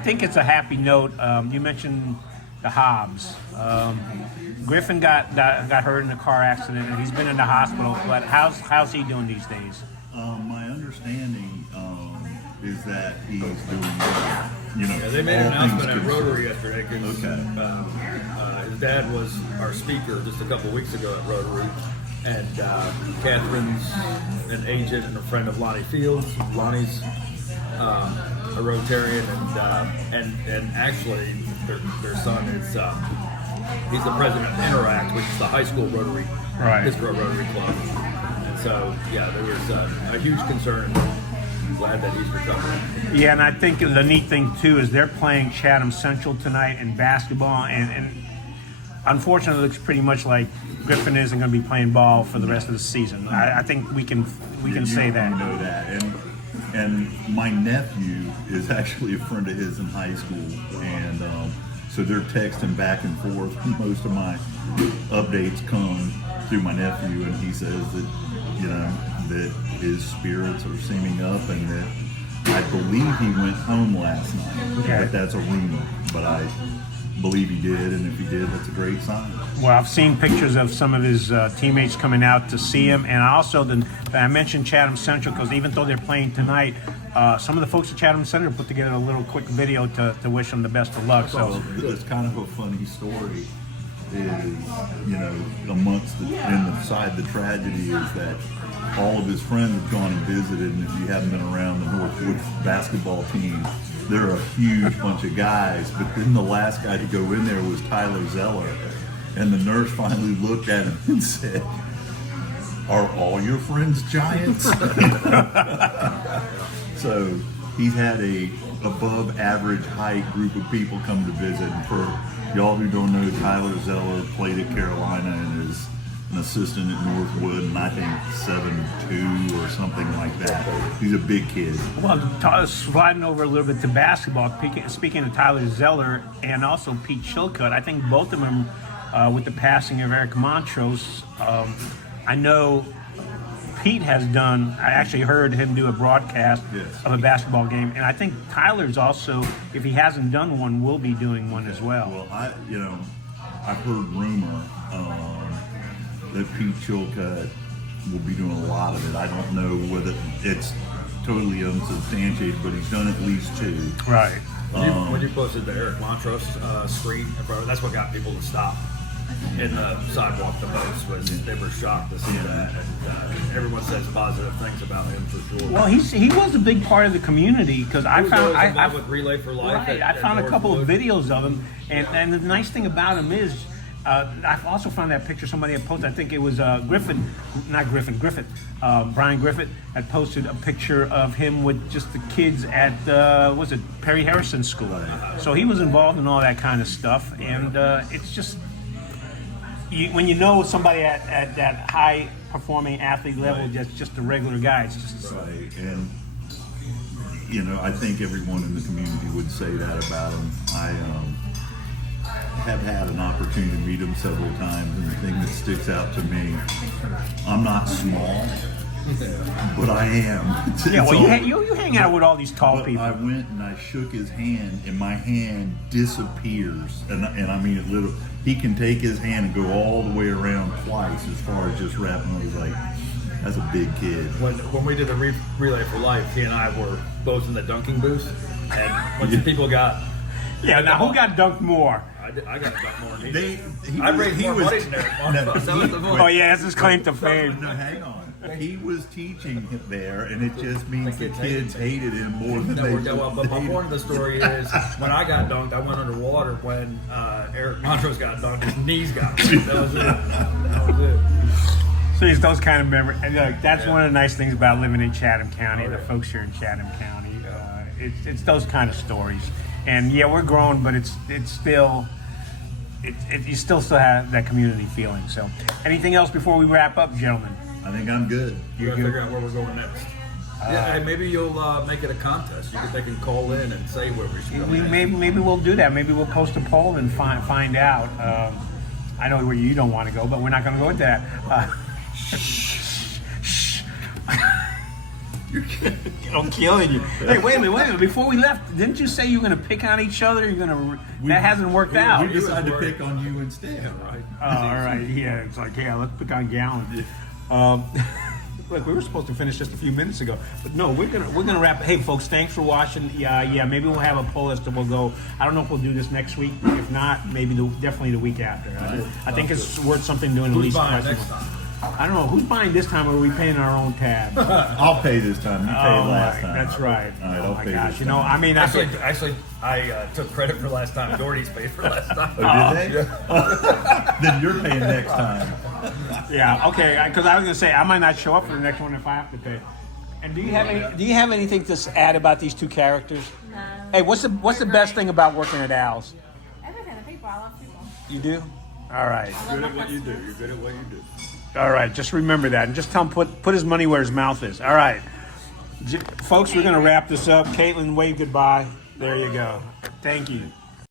think it's a happy note. You mentioned the Hobbs. Griffin got hurt in a car accident, and he's been in the hospital. But how's he doing these days? My understanding is that he's doing well. Yeah, they made an announcement at Rotary yesterday because his dad was our speaker just a couple weeks ago at Rotary, and Catherine's an agent and a friend of Lonnie Fields. Lonnie's a Rotarian, and actually their son is he's the president of Interact, which is the high school Rotary, Pittsboro Rotary Club. And so there was a huge concern. Glad that he's recovering. Yeah, and I think the neat thing too is they're playing Chatham Central tonight in basketball, and unfortunately, it looks pretty much like Griffin isn't going to be playing ball for the rest of the season. I think we can say that. You know that, and my nephew is actually a friend of his in high school, and so they're texting back and forth. Most of my updates come through my nephew, and he says that that his spirits are seeming up, and that I believe he went home last night. Okay. But that's a rumor, but I believe he did, and if he did, that's a great sign. Well, I've seen pictures of some of his teammates coming out to see him, and also I mentioned Chatham Central because even though they're playing tonight, some of the folks at Chatham Central put together a little quick video to wish him the best of luck. So it's kind of a funny story. Inside the tragedy is that all of his friends have gone and visited, and if you haven't been around the Northwood basketball team, they're a huge bunch of guys, but then the last guy to go in there was Tyler Zeller, and the nurse finally looked at him and said, "Are all your friends Giants?" So he's had a above average height group of people come to visit, and for y'all who don't know, Tyler Zeller played at Carolina and is an assistant at Northwood, and I think 7'2" or something like that. He's a big kid. Well, sliding over a little bit to basketball, speaking of Tyler Zeller and also Pete Chilcutt, I think both of them, with the passing of Eric Montross, I know Pete has done, I actually heard him do a broadcast of a basketball game, and I think Tyler's also, if he hasn't done one, will be doing one as well. Well, I've heard rumor that Pete Chilcutt will be doing a lot of it. I don't know whether it's totally unsubstantiated, but he's done at least two. Right. When you posted the Eric Montross screen in front of it, that's what got people to stop in the sidewalk the most. Was they were shocked to see that, and everyone says positive things about him for sure. Well, he was a big part of the community because I found with Relay for Life. Right, I found a couple of videos of him, and the nice thing about him is. I've also found that picture somebody had posted. I think it was Brian Griffith had posted a picture of him with just the kids at Perry Harrison School. So he was involved in all that kind of stuff, and it's just when you know somebody at that high performing athlete level, just a regular guy. It's just right. And I think everyone in the community would say that about him. I have had an opportunity to meet him several times, and the thing that sticks out to me, I'm not small, but I am. Yeah, well, you hang out with all these tall people. I went and I shook his hand, and my hand disappears, and I mean it literally. He can take his hand and go all the way around twice as far as just wrapping. I was like, that's a big kid. When we did the Relay for Life, he and I were both in the dunking booth, and when people got now who got dunked more? I got dunked more than he did. I raised more money than Eric Montross. Oh yeah, that's his claim to fame. No, hang on. He was teaching him there, and it just means the kids hated him more than they did. But my point of the story is, when I got dunked, I went underwater. When Eric Montross got dunked, his knees got dunked. That was it. So it's those kind of memories. And that's one of the nice things about living in Chatham County, the folks here in Chatham County. It's those kind of stories. And yeah, we're growing, but it's still... you still have that community feeling. So, anything else before we wrap up, gentlemen? I think I'm good. We gotta figure out where we're going next. Hey, maybe you'll make it a contest. They can call in and say where we should go. Maybe we'll do that. Maybe we'll post a poll and find out. I know where you don't want to go, but we're not going to go with that. I'm killing you. Hey, wait a minute. Before we left, didn't you say you were going to pick on each other? That hasn't worked out. We decided to pick on you instead. Right. Oh, all right. Yeah, it's like, yeah, let's pick on Galin. Look, we were supposed to finish just a few minutes ago, but no, we're gonna wrap. Hey, folks, thanks for watching. Yeah, maybe we'll have a poll as to we'll go. I don't know if we'll do this next week. If not, maybe definitely the week after. I think it's worth something doing at Who's least buying twice a next month. time? I don't know who's buying this time, or are we paying our own tab? I'll pay this time. You paid last time. That's right. All right, Oh I'll my pay gosh! this You know, time. I mean, Actually, I took credit for last time. Doherty's paid for last time. Oh, did they? Then you're paying next time. yeah, okay. Because I was gonna say I might not show up for the next one if I have to pay. And do you have anything to add about these two characters? No. Hey, what's the best thing about working at Al's? Everything. The people. I love people. You do? All right. Good at what you do. You're good at what you do. All right. Just remember that, and just tell him put his money where his mouth is. All right, folks. We're gonna wrap this up. Caitlin, wave goodbye. There you go. Thank you.